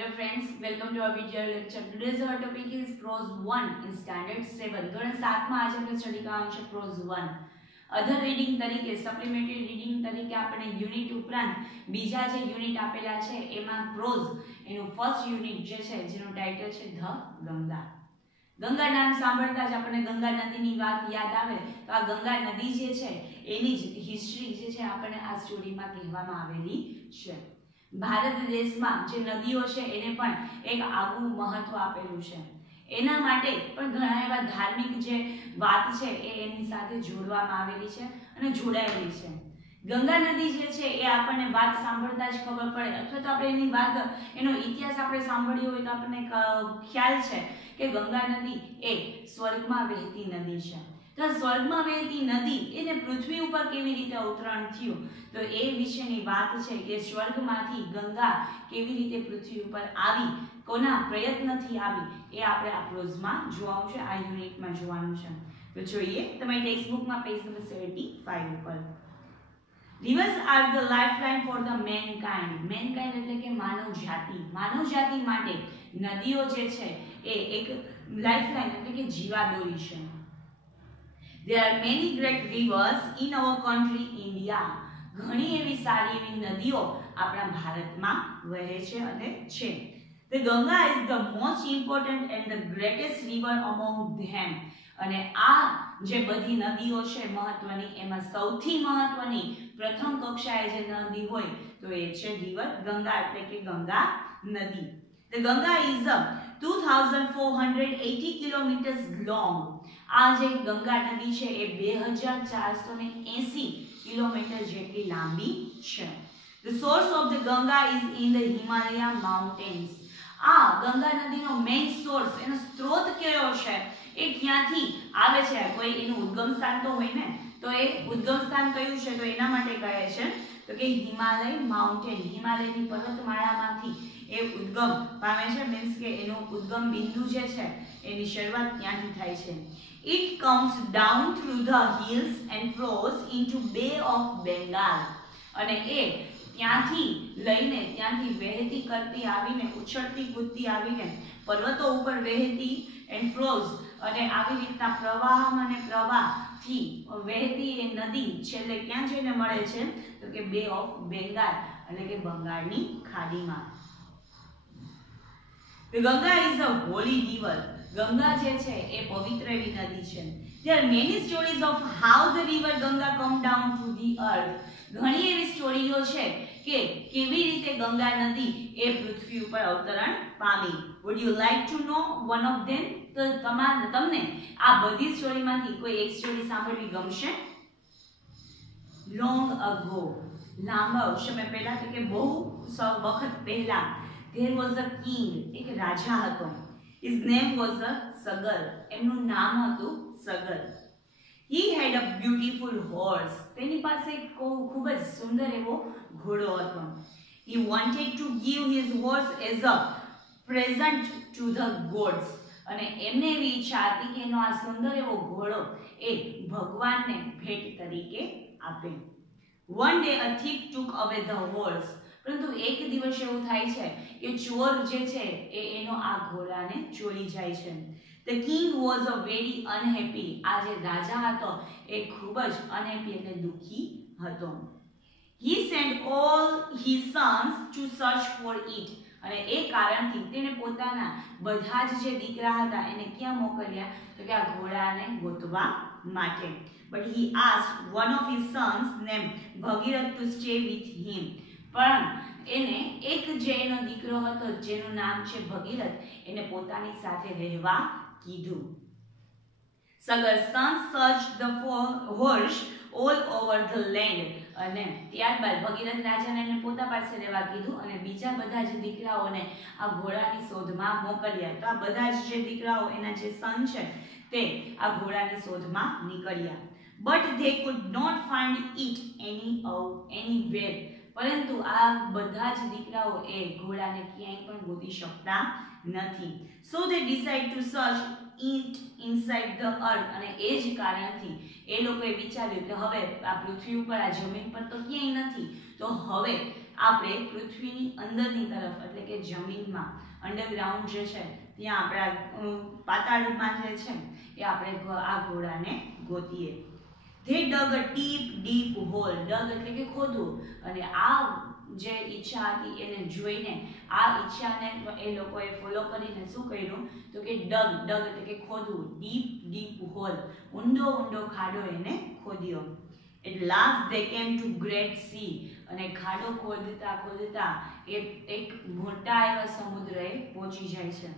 Hello friends, welcome to our video lecture. Today's our topic is prose 1 in standard 7. ધોરણ 7 માં આજે આપણે study કરવાનું છે prose 1. અધર રીડિંગ તરીકે સપ્લિમેન્ટરી રીડિંગ તરીકે આપણે યુનિટ ઉપરાંત બીજા જે યુનિટ આપેલા છે એમાં prose એનું ફર્સ્ટ યુનિટ જે છે જેનું ટાઇટલ છે ધ ગંગા. ગંગા નામ સાંભળતા જ આપણને ગંગા નદીની વાત યાદ આવે તો આ ગંગા નદી જે છે એની જ હિસ્ટ્રી જે છે આપણને આ સ્ટોરીમાં કહેવામાં આવેલી છે. ભારત દેશમાં જે નદીઓ છે એને પણ એક આગવું મહત્વ આપેલું છે. એના માટે પણ ઘણા એવા ધાર્મિક જે વાત છે એ એની સાથે જોડવામાં આવેલી છે અને જોડાયેલી છે. ગંગા નદી જે છે એ આપણને વાત સાંભળતા જ ખબર પડે અથવા તો આપણે એની વાત એનો ઇતિહાસ આપણે સાંભળ્યો હોય તો આપણને ખ્યાલ છે કે ગંગા નદી એ સ્વર્ગમાં વહેતી નદી છે. તો સ્વર્ગમાં વહેતી નદી એને પૃથ્વી ઉપર કેવી રીતે અવતરણ થયું તો એ વિશેની વાત છે કે સ્વર્ગમાંથી ગંગા કેવી રીતે પૃથ્વી ઉપર આવી, કોના પ્રયત્નથી આવી એ આપણે આ પ્રોઝમાં જોવાનું છે, આ યુનિટમાં જોવાનું છે. તો જોઈએ તમારી ટેક્સ્ટબુકમાં પેજ નંબર 75 ઉપર. Rivers are the lifeline for the mankind. Mankind એટલે કે માનવ જાતિ. માનવ જાતિ માટે નદીઓ જે છે એ એક લાઇફલાઇન એટલે કે જીવાદોરી છે. There are many great rivers in our country India. ઘણી એવી સારી એવી નદીઓ આપણા ભારતમાં વહે છે અને છે. The Ganga is the most important and the greatest river among them. અને આ જે બધી નદીઓ છે મહત્વની એમાં સૌથી મહત્વની પ્રથમ કક્ષાએ જે નદી હોય તો એ છે રિવર ગંગા એટલે કે ગંગા નદી. The Ganga is 2480 kilometers long. આ જે ગંગા નદી છે એ 2480 કિલોમીટર જેટલી લાંબી છે. The source of the Ganga is in the Himalaya mountains. આ ગંગા નદીનો મેઇન સોર્સ એનો સ્ત્રોત કયો છે એ ક્યાંથી આવે છે, કોઈ એનું ઉદ્ગમ સ્થાન તો હોય ને, તો એ ઉદ્ગમ સ્થાન કયું છે તો એના માટે કહે છે તો કે હિમાલય માઉન્ટેન, હિમાલયની પર્વતમાળામાંથી એ ઉદ્ગમ પામે છે, મીન્સ કે એનું ઉદ્ગમ બિંદુ જે છે એની શરૂઆત ત્યાંથી થાય છે. It comes down through the hills and flows into Bay of Bengal. અને એ ત્યાંથી લઈને ત્યાંથી વહેતી કરતી આવીને ઉછળતી કૂદતી આવીને પર્વતો ઉપર વહેતી એન્ડ ફ્લોઝ અને આવી રીતના પ્રવાહમાં અને પ્રવાહથી વહેતી એ નદી છેલ્લે ક્યાં જઈને મળે છે તો કે બે ઓફ બેંગાલ એટલે કે બંગાળની ખાડીમાં. Ganga is a Holi river. Ganga જે છે એ પવિત્ર એવી નદી છે. There are many stories of how the river Ganga come down to the earth. ઘણી એવી સ્ટોરીઓ છે કે કેવી રીતે ગંગા નદી એ પૃથ્વી ઉપર અવતરણ પામી. Would you like to know one of them? તો તમને આ બધી સ્ટોરીમાંથી કોઈ એક સ્ટોરી સાંભળવી ગમશે? Long ago, લાંબા સમય પહેલા એટલે કે બહુ વખત પહેલા, there was a king, એક રાજા હતો. His name was a Sagar. એમનું નામ હતું Sagar. He had a beautiful horse. તેની પાસે ખૂબ જ સુંદર એવો ઘોડો હતો. He wanted to give his horse as a present to the gods. અને એમને એવી ઈચ્છા હતી કે એનો આ સુંદર એવો ઘોડો એ ભગવાનને ભેટ તરીકે આપે. One day a thief took away the horse. પરંતુ એક દિવસ એવું થાય છે કે ચોર જે છે એ એનો આ ઘોડાને ચોરી જાય છે. The king was a very unhappy. આ જે રાજા હતો એ ખૂબ જ unhappy એટલે દુખી હતો. He sent all his sons to search for it. અને એ કારણથી તેણે પોતાના બધા જ જે દીકરા હતા એને ક્યાં મોકલ્યા તો કે આ ઘોડાને ગોતવા માટે. But he asked one of his sons named Bhagirath to stay with him. પણ એને એક જે એનો દીકરો હતો જેનું નામ છે ભગીરથ એને પોતાની સાથે રહેવા કીધું. Sagar's son searched the horse all over the land. અને ત્યારબાદ ભગીરથ રાજાને એને પોતા પાસે રહેવા કીધું અને બીજા બધા જ દીકરાઓને આ ઘોડાની શોધમાં મોકલ્યા. તો આ બધા જ જે દીકરાઓ એના જે સન છે તે આ ઘોડાની શોધમાં નીકળ્યા. But they could not find it anywhere. પરંતુ આ બધા જ દીકરાઓ એ ઘોડાને ક્યાંય પણ ગોતી શકતા નથી. So they decide to search it inside the earth. અને એ જ કારણથી એ લોકોએ વિચાર્યું કે હવે આ પૃથ્વી ઉપર આ જમીન પર તો ક્યાંય નથી, તો હવે આપણે પૃથ્વીની અંદરની તરફ એટલે કે જમીનમાં અંડરગ્રાઉન્ડ જે છે ત્યાં આપણે પાતાળમાં જે છે એ આપણે આ ઘોડાને ગોતીએ. They dug a deep hole. Dug એટલે કે ખોદવું. અને આ જે ઈચ્છા હતી એને જોઈને આ ઈચ્છાને એ લોકોએ ફોલો કરીને શું કર્યું તો કે ડગ એટલે કે ખોદવું, ડીપ હોલ, ઊંડો ખાડો એને ખોદ્યો. At last they came to great sea. અને ખાડો ખોદતા એક મોટા એવા સમુદ્રએ પહોંચી જાય છે.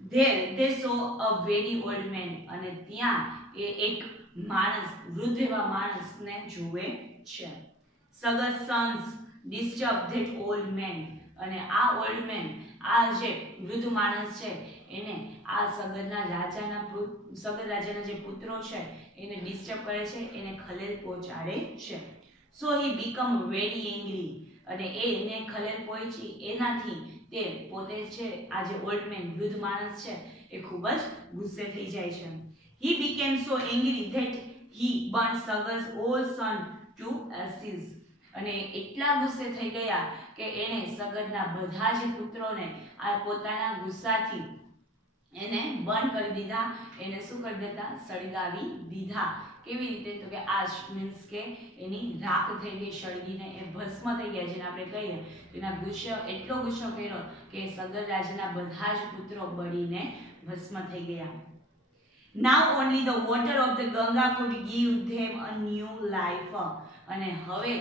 There they saw a very old man. અને ત્યાં એ એક માણસ, વૃદ્ધ એવા માણસને જુએ છે. Saga's sons disturbed that old man. અને આ ઓલ્ડ મેન, આ જે વૃદ્ધ માણસ છે એને આ સગર રાજાના જે પુત્રો છે એને ડિસ્ટર્બ કરે છે, એને ખલેલ પહોંચાડે છે. So he become very angry. અને એને ખલેલ પહોંચી એનાથી તે પોતે છે આ જે ઓલ્ડ મેન, વૃદ્ધ માણસ છે એ ખૂબ જ ગુસ્સે થઈ જાય છે. He became so angry that he burned Saga's old son to ashes. અને એટલા ગુસ્સે થઈ ગયા કે એણે સગરના બધા જ પુત્રોને આ પોતાના ગુસ્સાથી એને બર્ન કરી દીધા, એને શું કરી દીધા, સળગાવી દીધા. કેવી રીતે તો કે આશ મીન્સ કે એની રાખ થઈ ગઈ, સળગીને એ ભસ્મ થઈ ગયા, જેને આપણે કહીએ એના એટલો ગુસ્સો કર્યો કે સગર રાજાના બધા જ પુત્રો બળીને ભસ્મ થઈ ગયા. Now only the water of the Ganga could give them a new life. અને હવે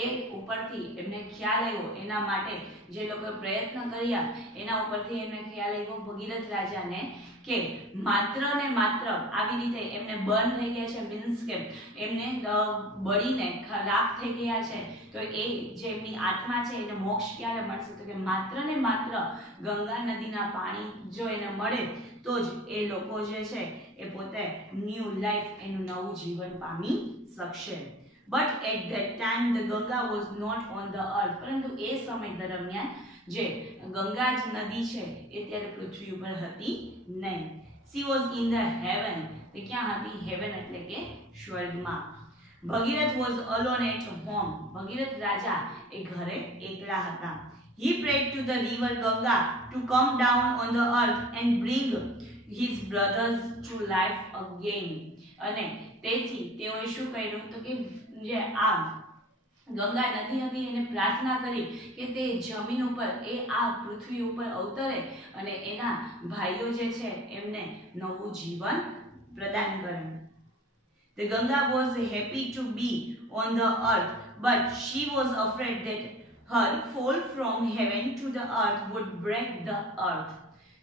એ ઉપરથી એમને ખ્યાલ આવ્યો, એના માટે જે લોકોએ પ્રયત્ન કર્યા એના ઉપરથી એમને ખ્યાલ આવ્યો ભગીરથ રાજાને કે માત્ર ને માત્ર આવી રીતે એમને બર્ન થઈ ગયા છે, મીન્સ કે એમને બળીને રાખ થઈ ગયા છે, તો એ જે એમની આત્મા છે એને મોક્ષ ક્યારે મળશે તો કે માત્ર ને માત્ર ગંગા નદીના પાણી જો એને મળે તો જ એ લોકો જે છે એ પોતે ન્યૂ લાઈફ, એનું નવું જીવન પામી શકશે. But at that time the Ganga was not on the earth. પરંતુ એ સમય દરમિયાન જે ગંગા નદી છે એ ત્યારે પૃથ્વી ઉપર હતી નહીં. She was in the heaven. તે ક્યાં હતી? heaven એટલે કે સ્વર્ગમાં. ભગીરથ was alone at home. ભગીરથ રાજા એ ઘરે એકલા હતા. He prayed to the river Ganga to come down on the earth and bring his brothers to life again. અને તેથી તેઓએ શું કર્યું તો કે જે આ ગંગા નદી હતી એને પ્રાર્થના કરી કે તે જમીન ઉપર એ આ પૃથ્વી ઉપર અવતરે અને એના ભાઈઓ જે છે એમને નવું જીવન પ્રદાન કરે. The Ganga was happy to be on the earth, but she was afraid that her fall from heaven to the earth would break the earth.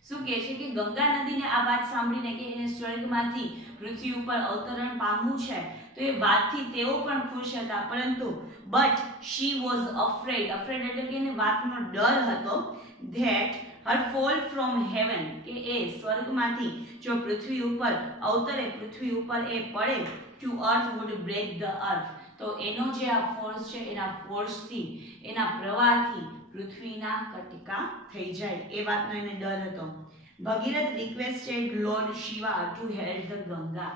શું કહે છે કે ગંગા નદીને આ વાત સાંભળીને કે એને સ્વર્ગમાંથી પૃથ્વી ઉપર અવતરણ પામવું છે તો એ વાતથી તેઓ પણ ખુશ હતા, પરંતુ બટ શી વોઝ અફ્રેડ એટલે કે એને વાતનો ડર હતો that Har fall from heaven કે એ સ્વર્ગમાંથી જો પૃથ્વી ઉપર અવતરે, પૃથ્વી ઉપર એ પડે, to earth would break the earth, તો એનો જે આ ફોર્સ છે એના ફોર્સથી, એના પ્રવાહથી પૃથ્વીના કટકા થઈ જાય, એ વાતનો એને ડર હતો. Bhagirath requested lord Shiva to help the Ganga.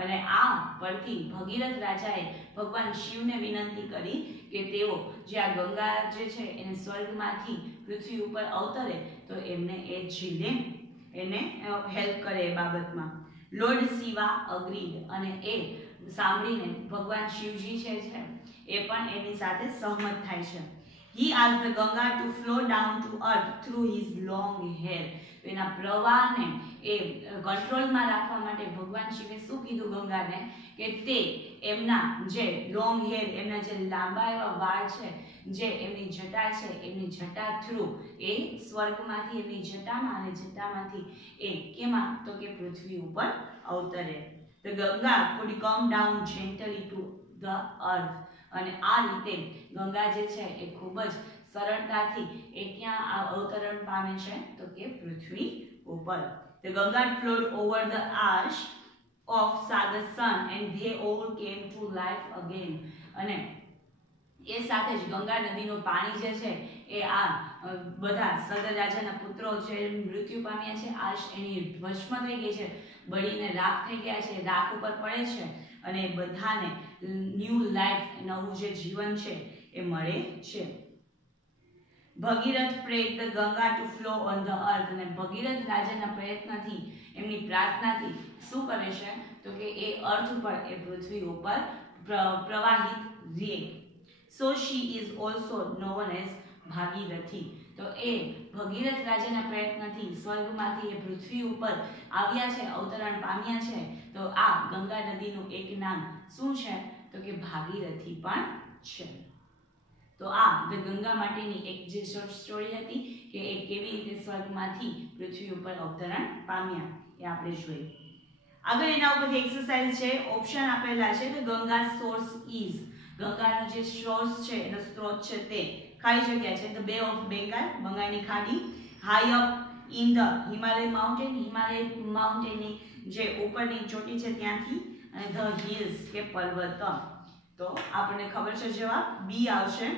અને આ પરથી ભગીરથ રાજાએ ભગવાન શિવને વિનંતી કરી કે તેઓ જે આ ગંગા જે છે એને સ્વર્ગમાંથી પૃથ્વી ઉપર અવતરે તો એમને એ ઝીલે, એને હેલ્પ કરે એ બાબતમાં. Lord Shiva agreed. અને એ સાંભળીને ભગવાન શિવજી છે એ પણ એની સાથે સહમત થાય છે. He asked the Ganga to flow down to earth through his long hair. તો એના પ્રવાહને એ કંટ્રોલમાં રાખવા માટે ભગવાન શિવે શું કીધું ગંગાને કે તે એમના જે લોંગ હેર, એમના જે લાંબા એવા વાળ છે, જે એમની જટા છે, એમની જટા થ્રુ એ સ્વર્ગમાંથી એમની જટામાં અને જટામાંથી એ કેમાં તો કે પૃથ્વી ઉપર અવતરે. The Ganga could come down gently to the earth. અને આ રીતે ગંગા જે છે એ ખૂબ જ સરળતાથી એ ક્યાં અવતરણ પામે છે તો કે પૃથ્વી ઉપર. The Ganga flowed over the ash of Saga's son and they all came to life again. અને એ સાથે જ ગંગા નદીનું પાણી જે છે એ આ બધા સગર રાજાના પુત્રો જે મૃત્યુ પામ્યા છે, આશ એની ભસ્મ થઈ ગઈ છે, બળીને રાખ થઈ ગયા છે, રાખ ઉપર પડે છે અને બધાને ન્યૂ લાઈફ, નવું જે જીવન છે એ મળે છે. Bhagirath prayed the Ganga to flow on the earth, અને ભગીરથ રાજાના પ્રયત્નથી એમની પ્રાર્થનાથી શું કરે છે તો કે એ અર્થ ઉપર એ પૃથ્વી ઉપર પ્રવાહિત રહે. So she is also known as Bhagirathi. તો એ ભગીરથ રાજાના પ્રયત્નથી સ્વર્ગમાંથી એ પૃથ્વી ઉપર આવ્યા છે, અવતરણ પામ્યા છે. તો આ ગંગા નદીનું એક નામ શું છે તો કે ભાગીરથી પણ છે. તો આ ધ ગંગા માટેની એક જે શોર્ટ સ્ટોરી હતી કે એ કેવી રીતે સ્વર્ગમાંથી પૃથ્વી ઉપર અવતરણ પામ્યા એ આપણે જોઈ. આગળ એના ઉપર એક્સરસાઇઝ છે, ઓપ્શન આપેલા છે. ધ ગંગા સોર્સ ઇઝ, ગંગાનો જે સોર્સ છે એનો સ્ત્રોત છે તે ખાલી જગ્યા છે ધ બે ઓફ બેંગાલ, બંગાળની ખાડી. High up in the Himalaya mountain, Himalaya માઉન્ટેનની જે ઉપરની ચોટી છે ત્યાંથી. અને ધ હિલ્સ કે પર્વત. તો આપણને ખબર છે જવાબ બી આવશે,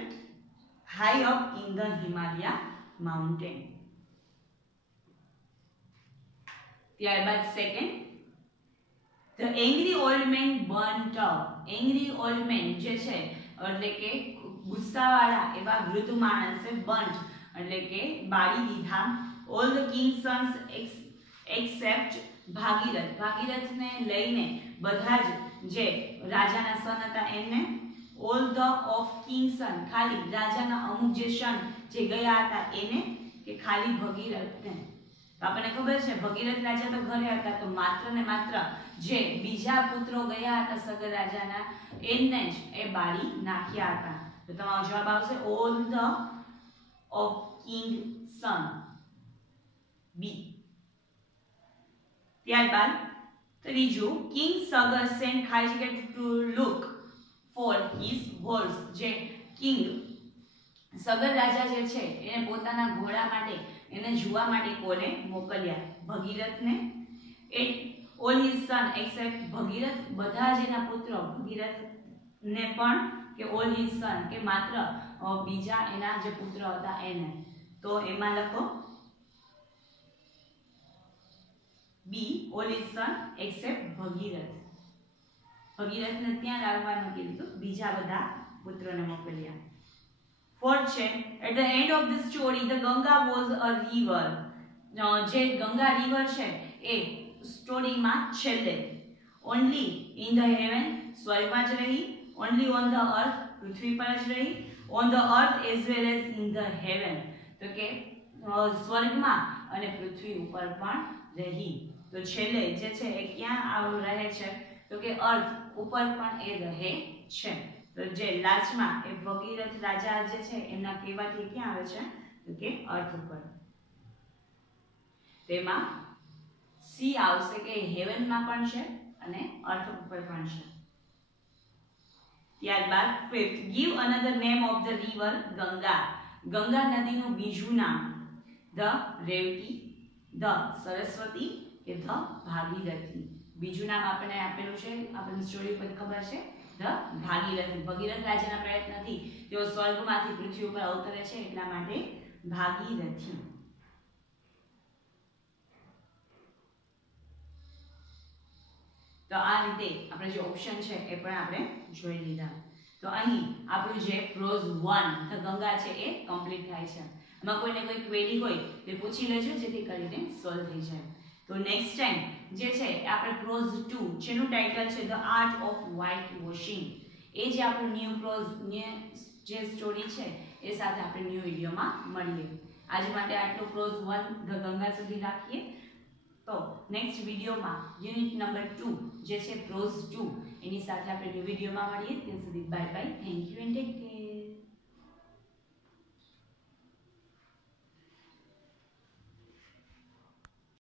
high up in the Himalaya mountain. ત્યારબાદ second, the angry old man burnt up. Angry old man જે છે એટલે કે ગુસ્સાવાળા એવા વૃદ્ધ માણસે બર્ન્ટ એટલે કે બાળી દીધા all the king's sons except Bhagirath. ભાગીરથને લઈને બધા જ જે રાજાના સન હતા એને, all the of king son ખાલી રાજાના અમુક જે સન જે ગયા હતા એને, કે ખાલી ભગીરથને. તો આપણને ખબર છે ભગીરથ રાજા તો ઘરે હતા, તો માત્ર ને માત્ર જે બીજા પુત્રો ગયા હતા સગર રાજાના એને જ એ બાળી નાખ્યા હતા. તો તમારો જવાબ આવશે ઓલ ધ ઓફ કિંગ સન, બી. ત્યારબાદ ત્રીજું, કિંગ સગર સેન્ટ ખાલી જગ્યા to look for his horse. જે કિંગ સગર રાજા જે છે એને પોતાના ઘોડા માટે એને જોવા માટે કોને મોકલ્યા? ભગીરથને. ઓલ હિઝ સન એક્સેપ્ટ ભગીરથ, બધા જ એના પુત્રો ભગીરથને પણ, કે ઓલ હિઝ સન કે માત્ર બીજા એના જે પુત્ર હતા એને. તો એમાં લખો B, all his son except Bhagirath. ભગીરથને ત્યાં લાવવાનું કીધું, બીજા બધા પુત્રોને મોકલ્યા. ફોર્થ છે, at the end of the story the Ganga was a river. જે ગંગા રિવર છે એ સ્ટોરીમાં છેલ્લે ઓનલી ઇન ધ હેવન, સ્વર્ગમાં જ રહી. ઓનલી ઓન ધ અર્થ, પૃથ્વી પર જ રહી. On the earth as well as in the heaven, તો કે સ્વર્ગમાં અને પૃથ્વી ઉપર પણ રહી. તો છેલ્લે જે છે એ ક્યાં રહે છે તો કે અર્થ ઉપર પણ એ રહે છે. તો જે લાસ્ટમાં એ ભગીરથ રાજા જે છે એમના કહેવાથી ક્યાં આવે છે તો કે અર્થ ઉપર. તેમાં સી આવશે કે હેવનમાં પણ છે અને અર્થ ઉપર પણ છે. ત્યારબાદ fifth, give another name of the river Ganga. Ganga નદીનું બીજું નામ, ધ રેવતી, ધ સરસ્વતી કે ધ ભાગીરથી. બીજું નામ આપણને આપેલું છે, આપણને સ્ટોરી ઉપર ખબર છે, ધ ભાગીરથી. ભગીરથ રાજાના પ્રયત્નથી તેઓ સ્વર્ગમાંથી પૃથ્વી ઉપર અવતરે છે એટલા માટે ભાગીરથી. તો આ રીતે આપણે જે ઓપ્શન છે એ પણ આપણે જોઈ લીધા. તો અહીં આપણું જે પ્રોઝ 1 ધ ગંગા છે એ કમ્પ્લીટ થાય છે. એમાં કોઈને કોઈ ક્વેરી હોય તો પૂછી લેજો જેથી કરીને સોલ્વ થઈ જાય. તો નેક્સ્ટ ટાઈમ જે છે આપણે પ્રોઝ 2 જેનું ટાઇટલ છે the art of white washing, એ જે આપણું ન્યૂ પ્રોઝ જે સ્ટોરી છે એ સાથે આપણે ન્યૂ વિડીયોમાં મળીએ. આજ માટે આટલું પ્રોઝ 1 ધ ગંગા સુધી રાખીએ. તો નેક્સ્ટ વિડીયોમાં યુનિટ નંબર 2 જે છે પ્રોઝ 2 એની સાથે આપણે ન્યૂ વિડીયોમાં મળીએ. ત્યાં સુધી bye bye, thank you and take care.